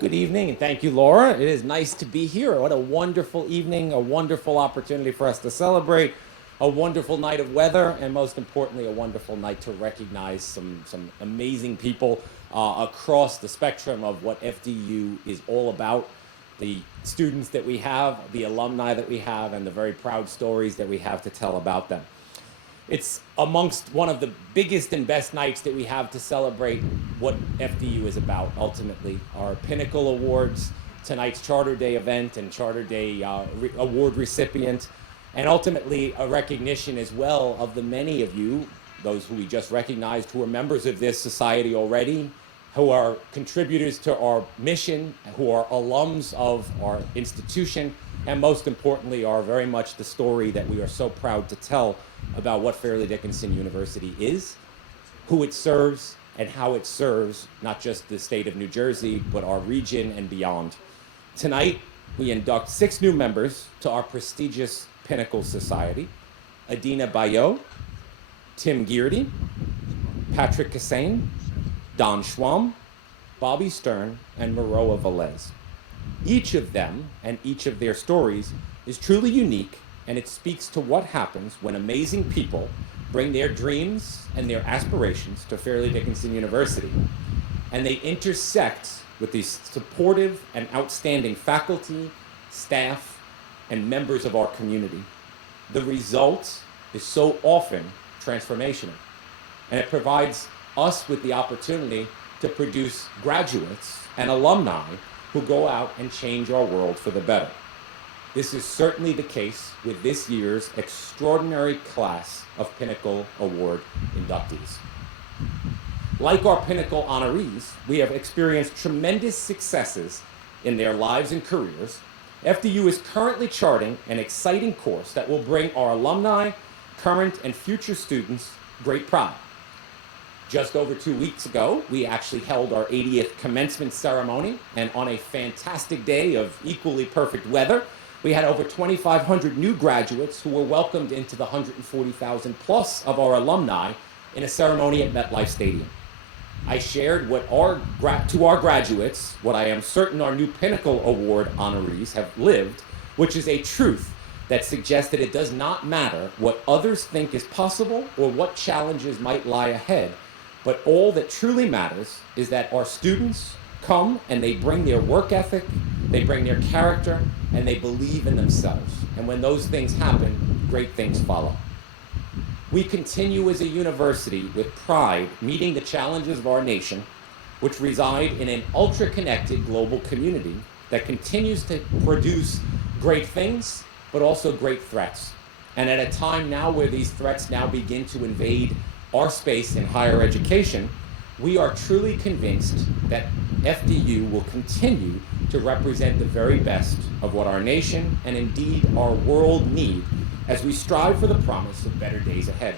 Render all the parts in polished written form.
Good evening, and thank you, Laura. It is nice to be here. What a wonderful evening, a wonderful opportunity for us to celebrate, a wonderful night of weather, and most importantly, a wonderful night to recognize some amazing people across the spectrum of what FDU is all about, the students that we have, the alumni that we have, and the very proud stories that we have to tell about them. It's amongst one of the biggest and best nights that we have to celebrate what FDU is about, ultimately. Our Pinnacle Awards, tonight's Charter Day event and Charter Day award recipient, and ultimately a recognition as well of the many of you, those who we just recognized, who are members of this society already, who are contributors to our mission, who are alums of our institution, and most importantly are very much the story that we are so proud to tell about what Fairleigh Dickinson University is, who it serves, and how it serves not just the state of New Jersey, but our region and beyond. Tonight, we induct 6 new members to our prestigious Pinnacle Society: Adina Bayot, Tim Geardy, Patrick Kassane, Don Schwam, Bobby Stern, and Maroa Velez. Each of them and each of their stories is truly unique, and it speaks to what happens when amazing people bring their dreams and their aspirations to Fairleigh Dickinson University, and they intersect with these supportive and outstanding faculty, staff, and members of our community. The result is so often transformational, and it provides us with the opportunity to produce graduates and alumni who go out and change our world for the better. This is certainly the case with this year's extraordinary class of Pinnacle Award inductees. Like our Pinnacle honorees, we have experienced tremendous successes in their lives and careers. FDU is currently charting an exciting course that will bring our alumni, current and future students great pride. Just over 2 weeks ago, we actually held our 80th commencement ceremony, and on a fantastic day of equally perfect weather, we had over 2,500 new graduates who were welcomed into the 140,000 plus of our alumni in a ceremony at MetLife Stadium. I shared to our graduates what I am certain our new Pinnacle Award honorees have lived, which is a truth that suggests that it does not matter what others think is possible or what challenges might lie ahead, but all that truly matters is that our students come and they bring their work ethic, they bring their character, and they believe in themselves. And when those things happen, great things follow. We continue as a university with pride meeting the challenges of our nation, which reside in an ultra-connected global community that continues to produce great things, but also great threats. And at a time now where these threats now begin to invade our space in higher education, we are truly convinced that FDU will continue to represent the very best of what our nation and indeed our world need as we strive for the promise of better days ahead.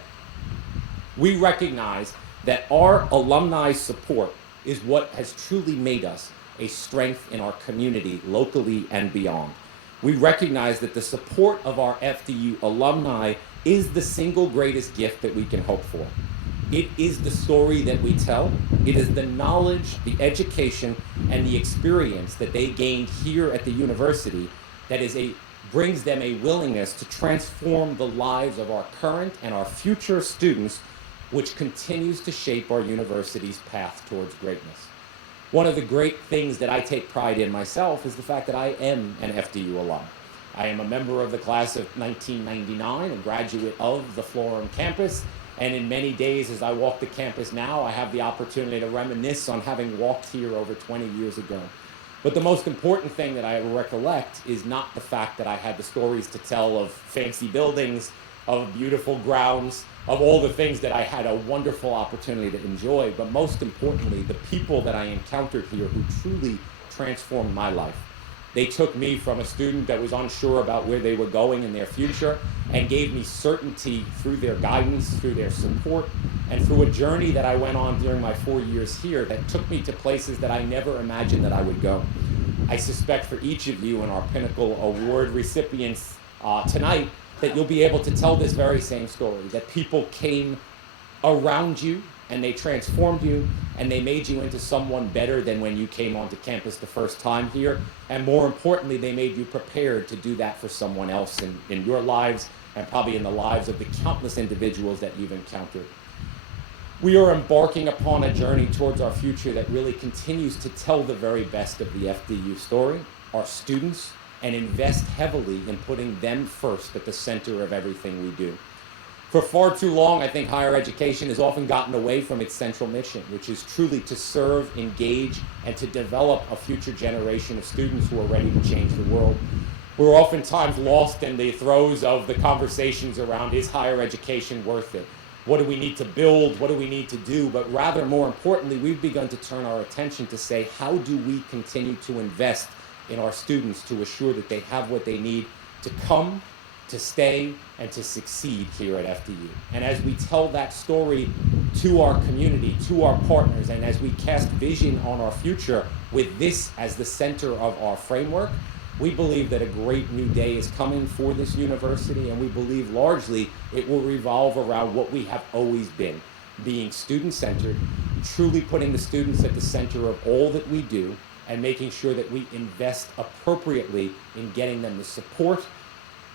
We recognize that our alumni support is what has truly made us a strength in our community locally and beyond. We recognize that the support of our FDU alumni is the single greatest gift that we can hope for. It is the story that we tell. It is the knowledge, the education, and the experience that they gained here at the university that brings them a willingness to transform the lives of our current and our future students, which continues to shape our university's path towards greatness. One of the great things that I take pride in myself is the fact that I am an FDU alum. I am a member of the class of 1999, a graduate of the Florham campus, and in many days as I walk the campus now, I have the opportunity to reminisce on having walked here over 20 years ago. But the most important thing that I recollect is not the fact that I had the stories to tell of fancy buildings, of beautiful grounds, of all the things that I had a wonderful opportunity to enjoy, but most importantly, the people that I encountered here who truly transformed my life. They took me from a student that was unsure about where they were going in their future and gave me certainty through their guidance, through their support, and through a journey that I went on during my 4 years here that took me to places that I never imagined that I would go. I suspect for each of you and our Pinnacle Award recipients tonight that you'll be able to tell this very same story, that people came around you, and they transformed you, and they made you into someone better than when you came onto campus the first time here. And more importantly, they made you prepared to do that for someone else in your lives, and probably in the lives of the countless individuals that you've encountered. We are embarking upon a journey towards our future that really continues to tell the very best of the FDU story, our students, and invest heavily in putting them first at the center of everything we do. For far too long, I think higher education has often gotten away from its central mission, which is truly to serve, engage, and to develop a future generation of students who are ready to change the world. We're oftentimes lost in the throes of the conversations around, is higher education worth it? What do we need to build? What do we need to do? But rather, more importantly, we've begun to turn our attention to say, how do we continue to invest in our students to assure that they have what they need to come, to stay, and to succeed here at FDU. And as we tell that story to our community, to our partners, and as we cast vision on our future with this as the center of our framework, we believe that a great new day is coming for this university, and we believe largely it will revolve around what we have always been, being student-centered, truly putting the students at the center of all that we do, and making sure that we invest appropriately in getting them the support,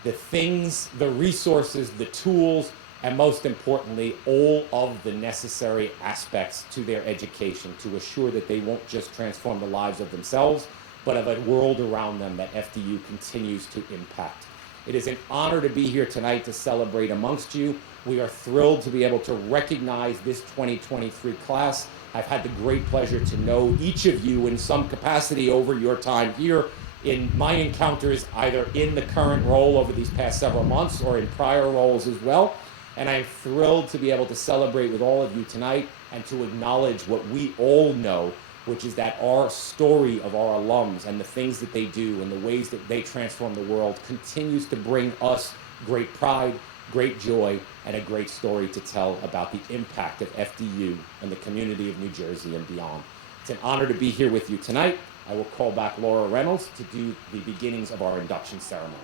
the things, the resources, the tools, and most importantly, all of the necessary aspects to their education to assure that they won't just transform the lives of themselves, but of a world around them that FDU continues to impact. It is an honor to be here tonight to celebrate amongst you. We are thrilled to be able to recognize this 2023 class. I've had the great pleasure to know each of you in some capacity over your time here, in my encounters either in the current role over these past several months or in prior roles as well. And I'm thrilled to be able to celebrate with all of you tonight and to acknowledge what we all know, which is that our story of our alums and the things that they do and the ways that they transform the world continues to bring us great pride, great joy, and a great story to tell about the impact of FDU and the community of New Jersey and beyond. It's an honor to be here with you tonight. I will call back Laura Reynolds to do the beginnings of our induction ceremony.